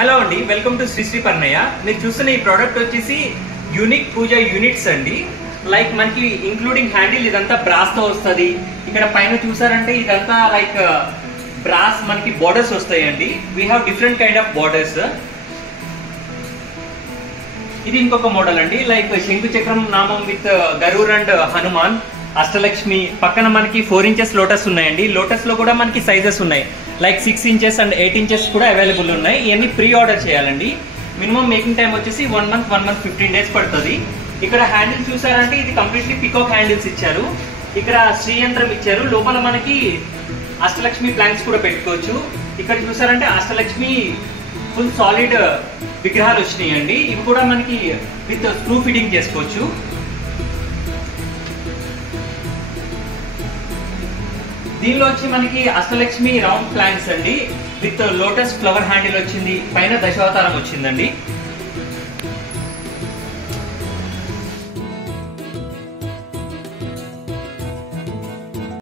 Hello అండి, welcome to Shri Shri Pannayya. మీరు చూస్తున్న ఈ ప్రోడక్ట్ వచ్చేసి యూనిక్ పూజ యూనిట్స్ అండి. లైక్ మనకి ఇంక్లూడింగ్ హ్యాండిల్ ఇదంతా బ్రాస్ తో వస్తుంది. ఇక్కడ పైన చూసారంటే ఇదంతా లైక్ బ్రాస్ మనకి బోర్డర్స్ వస్తాయండి. We have different kind of borders. ఇది ఇంకొక మోడల్ అండి, లైక్ శంకు చక్రం నామం విత్ గరుర్ అండ్ హనుమాన్, అష్టలక్ష్మి. పక్కన మనకి 4 inches లోటస్ ఉన్నాయండి. లోటస్ లో కూడా మనకి సైజెస్ ఉన్నాయి, లైక్ 6 inches అండ్ 8 inches కూడా అవైలబుల్ ఉన్నాయి. ఇవన్నీ ప్రీ ఆర్డర్ చేయాలండి. మినిమం మేకింగ్ టైం వచ్చేసి 1 month 15 days పడుతుంది. ఇక్కడ హ్యాండిల్ చూసారంటే ఇది కంప్లీట్లీ పికాక్ హ్యాండిల్స్ ఇచ్చారు. ఇక్కడ శ్రీయంత్రం ఇచ్చారు. లోపల మనకి అష్టలక్ష్మి ప్లాంక్స్ కూడా పెట్టుకోవచ్చు. ఇక్కడ చూసారంటే అష్టలక్ష్మి ఫుల్ సాలిడ్ విగ్రహాలు వచ్చినాయండి. ఇవి కూడా మనకి విత్ స్క్రూ ఫిట్టింగ్ చేసుకోవచ్చు. దీనిలో వచ్చి మనకి అష్టలక్ష్మి రౌండ్ ప్లాంక్స్ అండి, విత్ లోటస్ ఫ్లవర్ హ్యాండిల్ వచ్చింది. పైన దశావతారం వచ్చిందండి.